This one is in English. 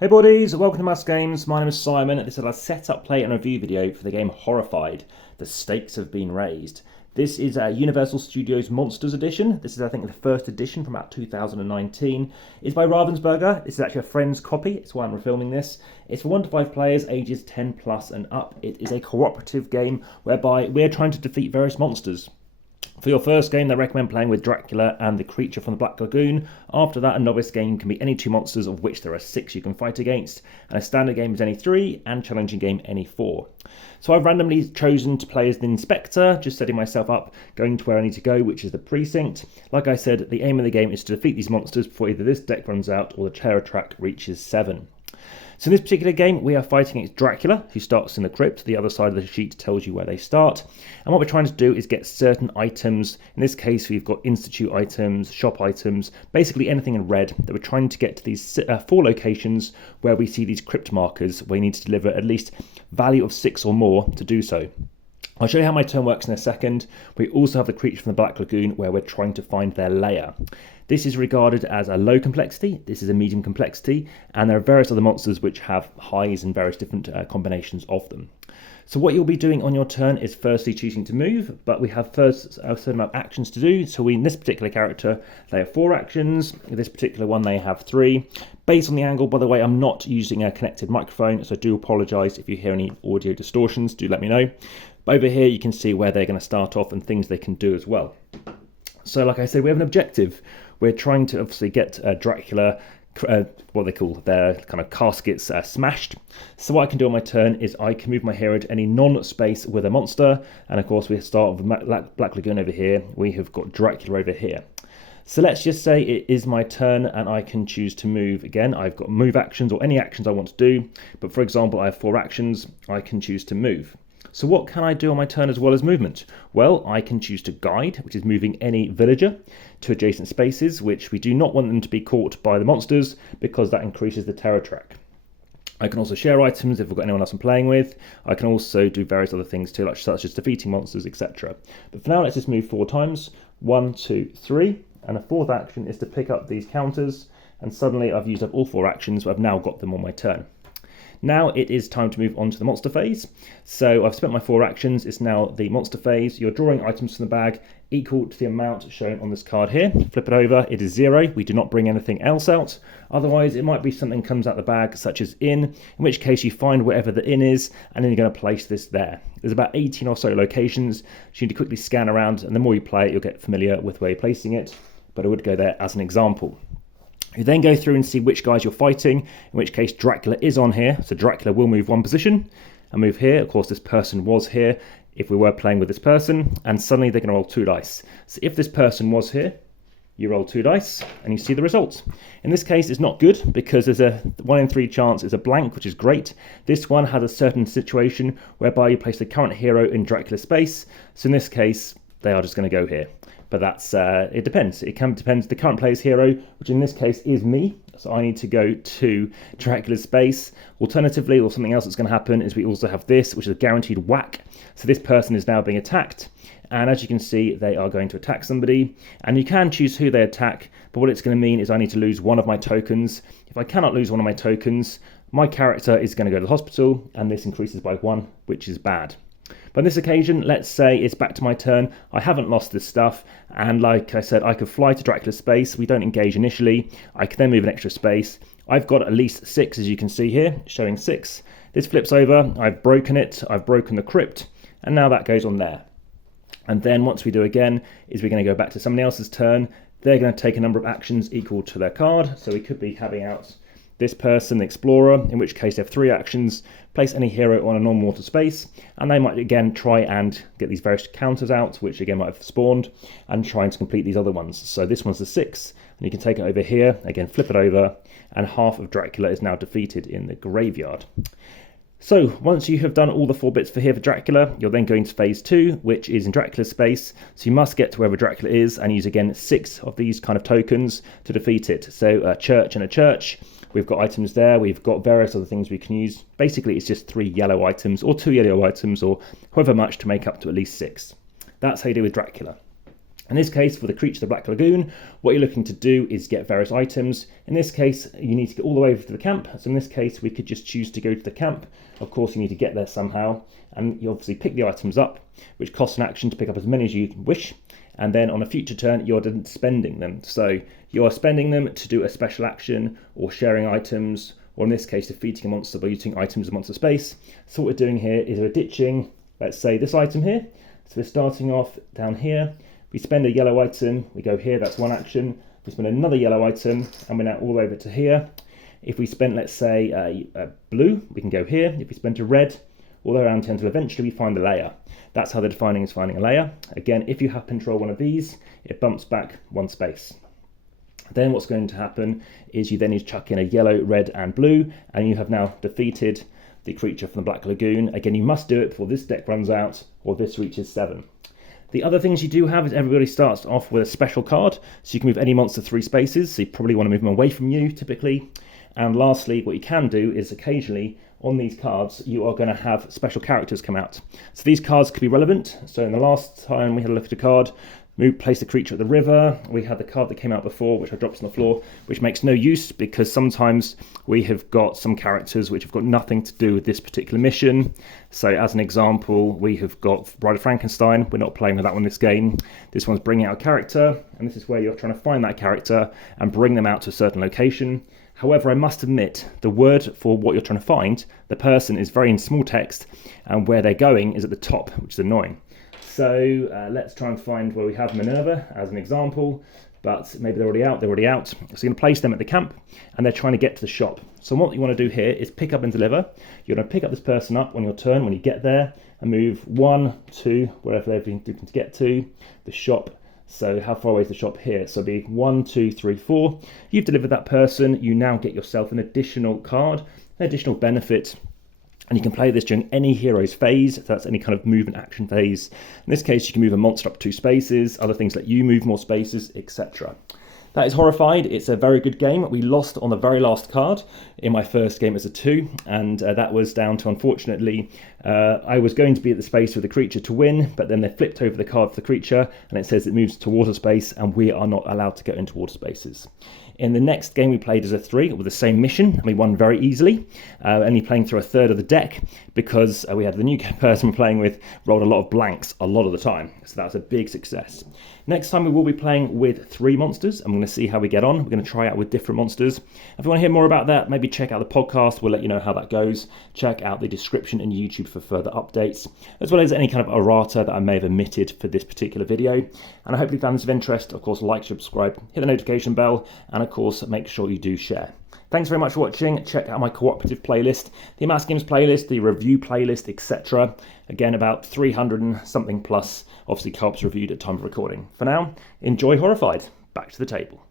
Hey buddies, welcome to AmassGames. My name is Simon. This is our setup, play and review video for the game Horrified. The stakes have been raised. This is a Universal Studios Monsters edition. This is, I think, the first edition from about 2019. It's by Ravensburger. This is actually a friend's copy. It's why I'm filming this. It's for 1 to 5 players, ages 10 plus and up. It is a cooperative game whereby we're trying to defeat various monsters. For your first game, they recommend playing with Dracula and the creature from the Black Lagoon. After that, a novice game can be any 2 monsters, of which there are 6 you can fight against. And a standard game is any 3, and challenging game any 4. So I've randomly chosen to play as the Inspector, just setting myself up, going to where I need to go, which is the Precinct. Like I said, the aim of the game is to defeat these monsters before either this deck runs out or the terror track reaches 7. So in this particular game, we are fighting against Dracula, who starts in the crypt. The other side of the sheet tells you where they start. And what we're trying to do is get certain items. In this case, we've got institute items, shop items, basically anything in red that we're trying to get to these 4 locations where we see these crypt markers, where you need to deliver at least value of 6 or more to do so. I'll show you how my turn works in a second. We also have the creature from the Black Lagoon where we're trying to find their lair. This is regarded as a low complexity, this is a medium complexity, and there are various other monsters which have highs and various different combinations of them. So what you'll be doing on your turn is firstly choosing to move, but we have first a certain amount of actions to do. So in this particular character, they have 4 actions. In this particular one, they have 3. Based on the angle, by the way, I'm not using a connected microphone, so I do apologise if you hear any audio distortions, do let me know. But over here, you can see where they're going to start off and things they can do as well. So like I said, we have an objective. We're trying to obviously get Dracula, what they call their kind of caskets smashed. So what I can do on my turn is I can move my hero to any non-space with a monster. And of course we start with Black Lagoon over here. We have got Dracula over here. So let's just say it is my turn and I can choose to move. Again, I've got move actions or any actions I want to do. But for example, I have 4 actions. I can choose to move. So what can I do on my turn as well as movement? Well, I can choose to guide, which is moving any villager to adjacent spaces, which we do not want them to be caught by the monsters because that increases the terror track. I can also share items if we've got anyone else I'm playing with. I can also do various other things too, such as defeating monsters, etc. But for now, let's just move 4 times. 1, 2, 3. And the 4th action is to pick up these counters. And suddenly I've used up all 4 actions, but I've now got them on my turn. Now it is time to move on to the monster phase. So I've spent my 4 actions, it's now the monster phase. You're drawing items from the bag equal to the amount shown on this card here. Flip it over, it is 0. We do not bring anything else out. Otherwise it might be something comes out the bag such as in which case you find wherever the in is and then you're going to place this there. There's about 18 or so locations, so you need to quickly scan around and the more you play it you'll get familiar with where you're placing it, but I would go there as an example. You then go through and see which guys you're fighting, in which case Dracula is on here, so Dracula will move 1 position and move here. Of course, this person was here if we were playing with this person, and suddenly they're going to roll 2 dice. So if this person was here, you roll 2 dice and you see the results. In this case, it's not good because there's a 1 in 3 chance it's a blank, which is great. This one has a certain situation whereby you place the current hero in Dracula's space. So in this case, they are just going to go here. But that's, it depends. It can depend the current player's hero, which in this case is me. So I need to go to Dracula's space. Alternatively, or something else that's going to happen is we also have this, which is a guaranteed whack. So this person is now being attacked. And as you can see, they are going to attack somebody. And you can choose who they attack. But what it's going to mean is I need to lose 1 of my tokens. If I cannot lose 1 of my tokens, my character is going to go to the hospital. And this increases by 1, which is bad. But on this occasion, let's say it's back to my turn. I haven't lost this stuff. And like I said, I could fly to Dracula's space. We don't engage initially. I can then move an extra space. I've got at least 6, as you can see here, showing 6. This flips over. I've broken it. I've broken the crypt. And now that goes on there. And then once we do again, is we're going to go back to somebody else's turn. They're going to take a number of actions equal to their card. So we could be having out this person, the explorer, in which case they have 3 actions, place any hero on a non-mortal space, and they might again try and get these various counters out, which again might have spawned, and trying to complete these other ones. So this one's the 6, and you can take it over here, again flip it over, and half of Dracula is now defeated in the graveyard. So once you have done all the 4 bits for here for Dracula, you're then going to phase 2, which is in Dracula's space. So you must get to wherever Dracula is and use again 6 of these kind of tokens to defeat it. So a church and a church. We've got items there. We've got various other things we can use. Basically, it's just 3 yellow items or 2 yellow items or however much to make up to at least 6. That's how you deal with Dracula. In this case, for the creature, the Black Lagoon, what you're looking to do is get various items. In this case, you need to get all the way over to the camp. So in this case, we could just choose to go to the camp. Of course, you need to get there somehow. And you obviously pick the items up, which costs an action to pick up as many as you wish. And then on a future turn, you're spending them. So you are spending them to do a special action or sharing items, or in this case, defeating a monster by using items in monster space. So what we're doing here is we're ditching, let's say, this item here. So we're starting off down here. We spend a yellow item, we go here, that's one action. We spend another yellow item, and we're now all over to here. If we spend, let's say, a blue, we can go here. If we spend a red, all the way around until eventually we find a layer. That's how they're defining is finding a layer. Again, if you have control one of these, it bumps back one space. Then what's going to happen is you then need to chuck in a yellow, red, and blue, and you have now defeated the creature from the Black Lagoon. Again, you must do it before this deck runs out or this reaches 7. The other things you do have is everybody starts off with a special card, so you can move any monster 3 spaces, so you probably want to move them away from you, typically. And lastly, what you can do is occasionally, on these cards, you are going to have special characters come out. So these cards could be relevant. So in the last time we had a look at a card, place the creature at the river. We had the card that came out before, which I dropped on the floor, which makes no use because sometimes we have got some characters which have got nothing to do with this particular mission. So as an example, we have got Bride of Frankenstein. We're not playing with that one this game. This one's bringing out a character, and this is where you're trying to find that character and bring them out to a certain location. However, I must admit, the word for what you're trying to find, the person, is very in small text, and where they're going is at the top, which is annoying. So let's try and find where we have Minerva as an example, but maybe they're already out. So you're going to place them at the camp, and they're trying to get to the shop. So what you want to do here is pick up and deliver. You're going to pick up this person up on your turn when you get there, and move 1, 2, wherever they've been looking to get to, the shop. So how far away is the shop here? So it'll be 1, 2, 3, 4. You've delivered that person. You now get yourself an additional card, an additional benefit. And you can play this during any hero's phase, so that's any kind of movement action phase. In this case, you can move a monster up 2 spaces, other things let you move more spaces, etc. That is Horrified. It's a very good game. We lost on the very last card in my first game as a 2, and that was down to, unfortunately, I was going to be at the space with the creature to win, but then they flipped over the card for the creature, and it says it moves to water space, and we are not allowed to go into water spaces. In the next game we played as a 3 with the same mission, and we won very easily, only playing through a third of the deck because we had the new person we're playing with rolled a lot of blanks a lot of the time, so that was a big success. Next time we will be playing with 3 monsters. I'm going to see how we get on. We're going to try out with different monsters. If you want to hear more about that, maybe check out the podcast. We'll let you know how that goes. Check out the description in YouTube for further updates, as well as any kind of errata that I may have omitted for this particular video. And I hope you found this of interest. Of course, like, subscribe, hit the notification bell, and of course, make sure you do share. Thanks very much for watching. Check out my cooperative playlist, the AmassGames playlist, the review playlist, etc. Again, about 300 and something plus, obviously co-ops reviewed at time of recording. For now, enjoy Horrified. Back to the table.